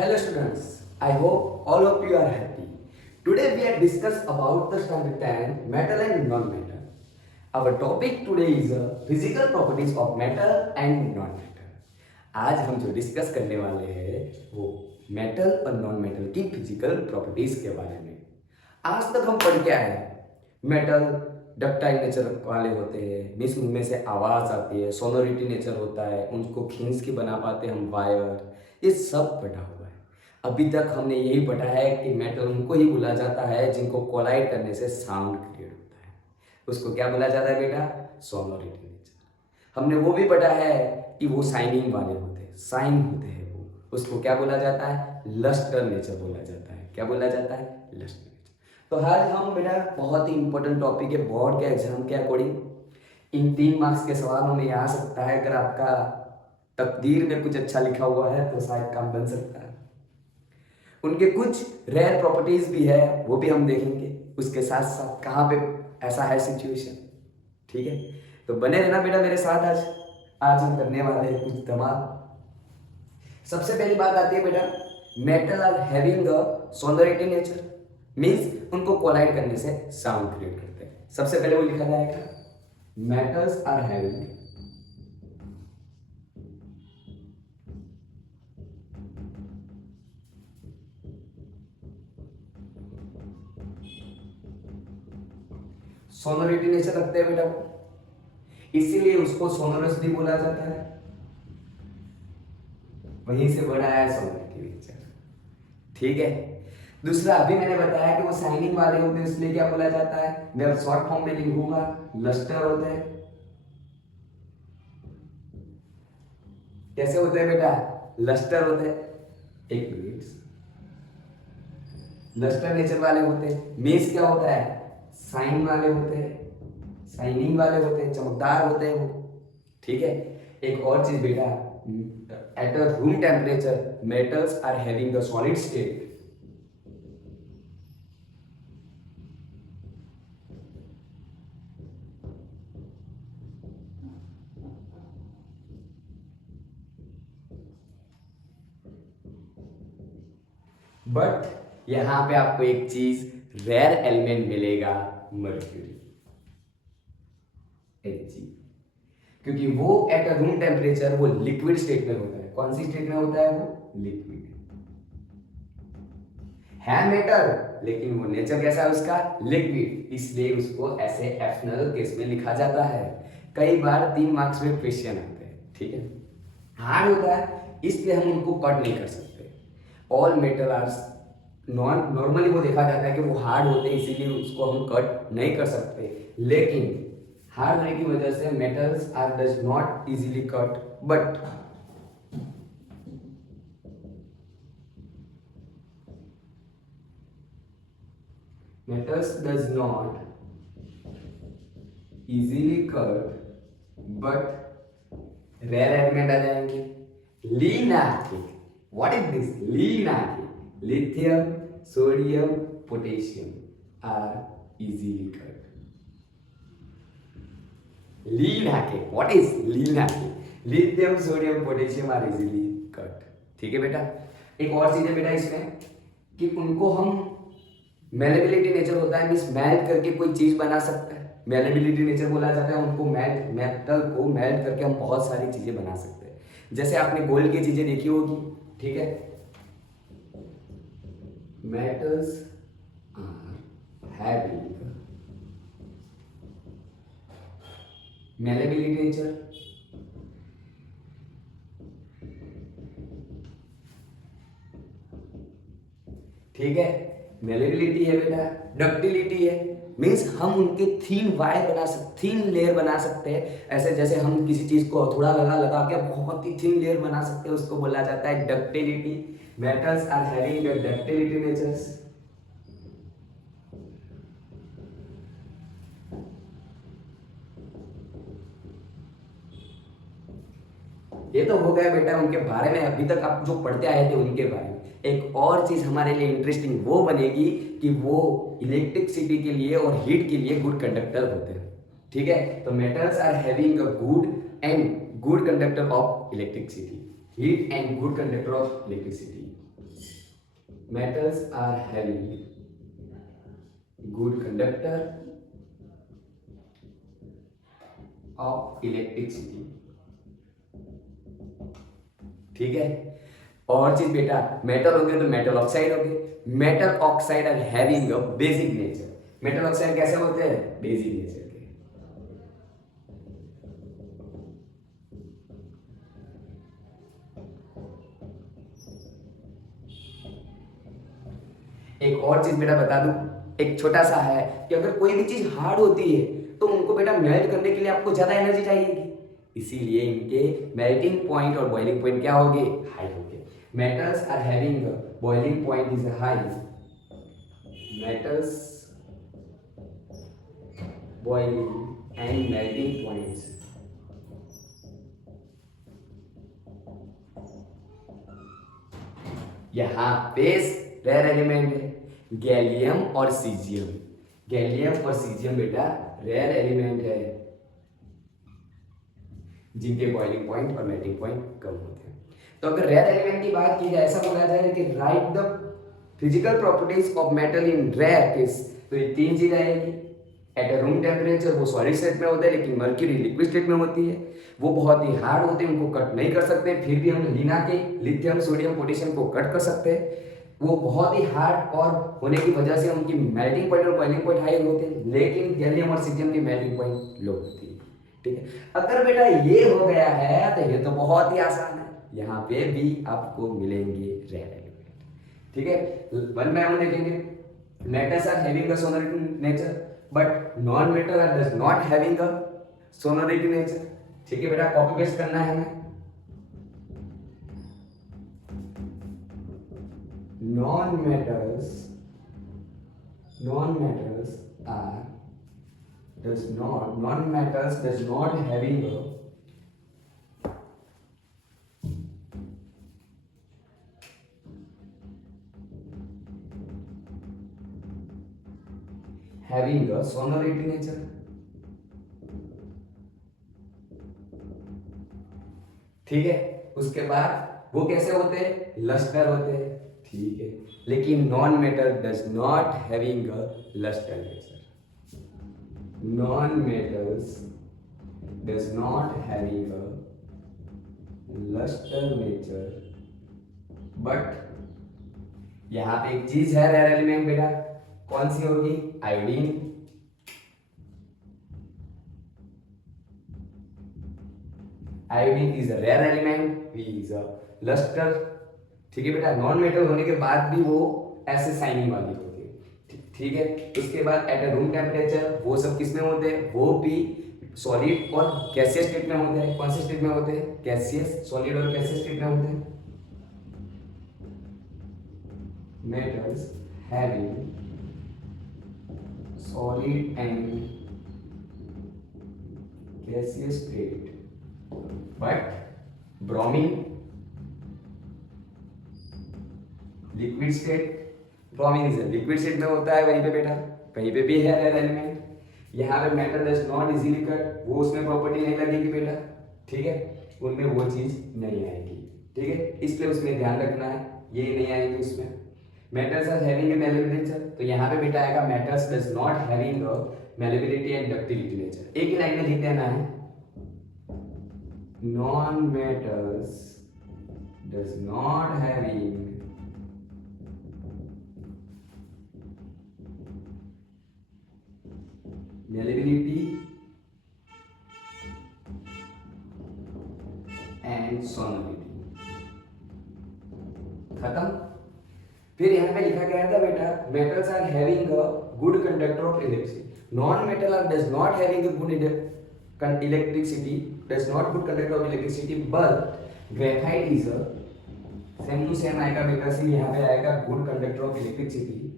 Hello students, I hope all of you are happy. Today we are discuss about the standard 10 metal and non-metal. Our topic today is physical properties of metal and non-metal. आज हम जो discuss करने वाले हैं वो metal और non metal की physical properties के बारे में। आज तक हम पढ़ के आए मेटल डक्टाइल नेचर वाले होते हैं, मीन्स उनमें से आवाज़ आती है, सोनोरिटी नेचर होता है, उनको खींच के बना पाते हम वायर, ये सब पढ़ा हुआ है। अभी तक हमने यही पढ़ा है कि मेटल उनको ही बोला जाता है जिनको कोलाइड करने से साउंड क्रिएट होता है, उसको क्या बोला जाता है बेटा? Sonority nature. हमने वो भी पढ़ा है कि वो साइनिंग वाले होते हैं, साइन होते हैं वो, उसको क्या बोला जाता है? लस्टर नेचर बोला जाता है। क्या बोला जाता है? लस्टर। तो आज हम बेटा बहुत ही इंपॉर्टेंट टॉपिक है बोर्ड के एग्जाम के अकॉर्डिंग, इन 3 मार्क्स के सवालों में आ सकता है। अगर आपका तकदीर में कुछ अच्छा लिखा हुआ है तो शायद काम बन सकता है। उनके कुछ रेयर प्रॉपर्टीज भी है, वो भी हम देखेंगे, उसके साथ साथ कहाँ पे ऐसा है सिचुएशन। ठीक है, तो बने रहना बेटा मेरे साथ। आज हम करने वाले हैं कुछ धमाल। सबसे पहली बात आती है बेटा, metal are having a sonority nature, means उनको कोलाइड करने से साउंड क्रिएट करते हैं। सबसे पहले वो लिखा जाएगा metals are having sonority nature रखते हैं बेटा, इसीलिए उसको सोनोरस भी बोला जाता है, वहीं से बड़ा है सोनोरिटी नेचर। ठीक है, दूसरा अभी मैंने बताया कि वो साइनिंग वाले होते हैं, इसलिए क्या बोला जाता है? मैं शॉर्ट फॉर्म में लिखूंगा, लस्टर होते हैं। कैसे होते हैं बेटा? लस्टर होते हैं। एक मिनट, लस्टर नेचर वाले होते हैं। मीन्स क्या होता है? साइन वाले होते हैं, साइनिंग वाले होते हैं, चमकदार होते हैं वो। ठीक है, एक और चीज बेटा, at a room temperature metals are having the solid state. But यहां पे आपको एक चीज रेयर एलिमेंट मिलेगा, मर्क्यूरी, Hg, क्योंकि वो एट अ रूम टेम्परेचर वो लिक्विड स्टेट में होता है। कौन सी स्टेट में होता है वो? लिक्विड है मेटल, लेकिन वो नेचर कैसा है उसका? लिक्विड, इसलिए उसको ऐसे एफनल केस में लिखा जाता है। कई बार 3 मार्क्स में क्वेश्चन आते हैं। ठीक है, हार्ड होता है इसलिए हम उनको कट नहीं कर सकते। ऑल मेटल आर नॉर्मली वो देखा जाता है कि वो हार्ड होते हैं, इसीलिए उसको हम कट नहीं कर सकते। लेकिन हार्ड होने की वजह से metals are does not easily cut, but metals does not easily cut, but rare element आ जाएंगे। लिनाथिक, what is this? लिनाथिक, lithium, sodium, potassium are easily cut. लिनाथिक, what is लिनाथिक? lithium, sodium, potassium are easily cut. ठीक है बेटा, एक और चीज है बेटा इसमें कि उनको हम मेलेबिलिटी नेचर होता है, मींस मेल्ट करके कोई चीज बना सकता है, मेलेबिलिटी नेचर बोला जाता है उनको। मेटल को मेल्ट करके हम बहुत सारी चीजें बना सकते हैं, जैसे आपने गोल्ड की चीजें देखी होगी। ठीक है, metals are having malleability nature, ठीक है, मेलेबिलिटी है बेटा, डक्टिलिटी है, मीन्स हम उनके थीन वायर बना सकते, थीन लेयर बना सकते हैं। ऐसे जैसे हम किसी चीज को थोड़ा लगा लगा के बहुत ही थीन लेयर बना सकते हैं, उसको बोला जाता है ductility. Metals are having the ductility natures. ये तो हो गया बेटा उनके बारे में, अभी तक आप जो पढ़ते आए थे उनके बारे में। एक और चीज हमारे लिए इंटरेस्टिंग वो बनेगी कि वो इलेक्ट्रिसिटी के लिए और हीट के लिए गुड कंडक्टर होते हैं। ठीक है, तो metals are having a good conductor of electricity, heat and good conductor of electricity. metals are having good conductor of electricity. ठीक है। और चीज बेटा, मेटल हो गए तो मेटल ऑक्साइड हो गए। Metal oxide are having a basic nature. Metal oxide कैसे होते हैं? बेसिक नेचर के। एक और चीज बेटा बता दूं, एक छोटा सा है कि अगर कोई भी चीज हार्ड होती है तो उनको बेटा मेल्ट करने के लिए आपको ज्यादा एनर्जी चाहिएगी, इसीलिए इनके मेल्टिंग पॉइंट और बॉइलिंग पॉइंट क्या होंगे? हाई होंगे। Metals are having boiling point is high. Metals boiling and melting points यहाँ पे रेयर एलिमेंट है गैलियम और सीजियम। गैलियम और सीजियम बेटा रेयर एलिमेंट है जिनके बॉइलिंग पॉइंट और मेल्टिंग पॉइंट कम होते हैं। तो अगर रेयर एलिमेंट की बात की जाए, ऐसा बोला जाए कि right the physical properties of metal in rare case, तो ये तीन चीज आएगी। एट अ रूम टेम्परेचर वो सॉलिड स्टेट में होता है, लेकिन मर्क्यूरी लिक्विड स्टेट में होती है। वो बहुत ही हार्ड होते हैं, उनको कट नहीं कर सकते, फिर भी हम लीना के लिथियम सोडियम पोटेशियम को कट कर सकते हैं। वो बहुत ही हार्ड और होने की वजह से उनकी मेल्टिंग पॉइंट और बॉइलिंग पॉइंट हाई होते हैं, लेकिन गैलियम और सीजियम की मेल्टिंग पॉइंट लो होती है। ठीक है, अगर बेटा ये हो गया है तो ये तो बहुत ही आसान है, यहाँ पे भी आपको मिलेंगे रेयर एलिमेंट। ठीक है, वन बाय वन देखेंगे। Metals are having a sonority nature but non metal are does not having a sonority nature. ठीक है बेटा, कॉपी पेस्ट करना है हमें। non-metals are non-metals does not having a sonority nature। ठीक है, उसके बाद वो कैसे होते हैं? लस्टर होते हैं। ठीक है, लेकिन non metal does not having a lustre nature. Non metals does not having a lustre nature, but यहां पे एक चीज है रेयर एलिमेंट बेटा, कौन सी होगी? Iodine. Iodine is a rare element, is a lustre. ठीक है बेटा, नॉन मेटल होने के बाद भी वो ऐसे शाइनिंग वाली होती है। ठीक है, उसके बाद एट अ रूम टेम्परेचर वो सब किस में होते हैं? वो भी सॉलिड और गैसियस स्टेट में होते हैं। कौन से स्टेट में होते हैं? गैसियस, सॉलिड और गैसियस स्टेट में होते हैं। Metals having solid and gaseous state, but bromine liquid state. Bromine is liquid state में होता है वहीं पे बेटा, कहीं पे भी है रेयर एलिमेंट। यहाँ पे metal does not easily cut, वो उसमें प्रॉपर्टी नहीं लगेगी बेटा। ठीक है, उनमें वो चीज नहीं आएगी। ठीक है, इसलिए उसमें ध्यान रखना है, ये नहीं आएगी उसमें। Metals are having a malleability nature, तो यहाँ पे बेटा आएगा metals does not having a malleability and ductility nature. एक ही लाइन में लिख देना है, non metals does not having malleability and sonority। खत्म। फिर यहाँ पे लिखा गया था बेटा, metals are having a good conductor of electricity. Non metal are does not having a good electricity, does not good conductor of electricity, but graphite is a same to same आएगा बेटा, सिर्फ यहाँ पे आएगा good conductor of electricity.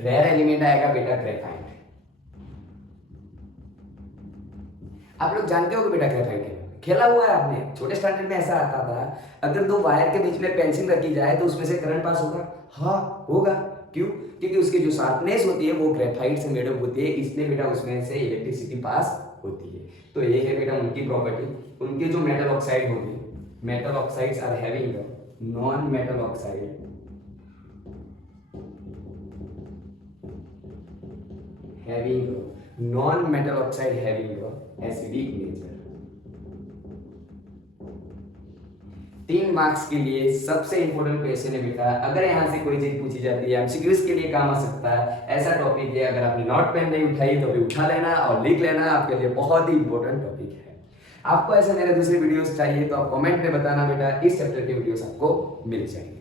Rare element आएगा बेटा graphite. आप लोग जानते हो कि बेटा ग्रेफाइट खेला हुआ है आपने, छोटे स्टैंडर्ड में ऐसा आता था, अगर दो वायर के बीच में पेंसिल रखी जाए तो उसमें से करंट पास होगा। हाँ होगा, क्यों? क्योंकि उसकी जो शार्पनेस होती है वो ग्रेफाइट से मेड अप होती है, इसलिए बेटा उसमें से इलेक्ट्रिसिटी पास होती है। तो ये है बेटा उनकी प्रॉपर्टी। उनके जो मेटल ऑक्साइड होंगे, metal oxides are having non metal oxide having non-metal oxide having acidic nature। 3 marks के लिए सबसे इंपॉर्टेंट क्वेश्चन है बेटा। अगर यहाँ से कोई चीज पूछी जाती है एमसीक्यूज के लिए काम आ सकता है, ऐसा टॉपिक है। अगर आपने नोट पेन नहीं उठाई तो भी उठा लेना और लिख लेना, आपके लिए बहुत ही इंपॉर्टेंट टॉपिक है। आपको ऐसे मेरे दूसरे वीडियोस चाहिए तो आप कमेंट में बताना बेटा, इस चैप्टर के वीडियोस आपको मिल जाएंगे।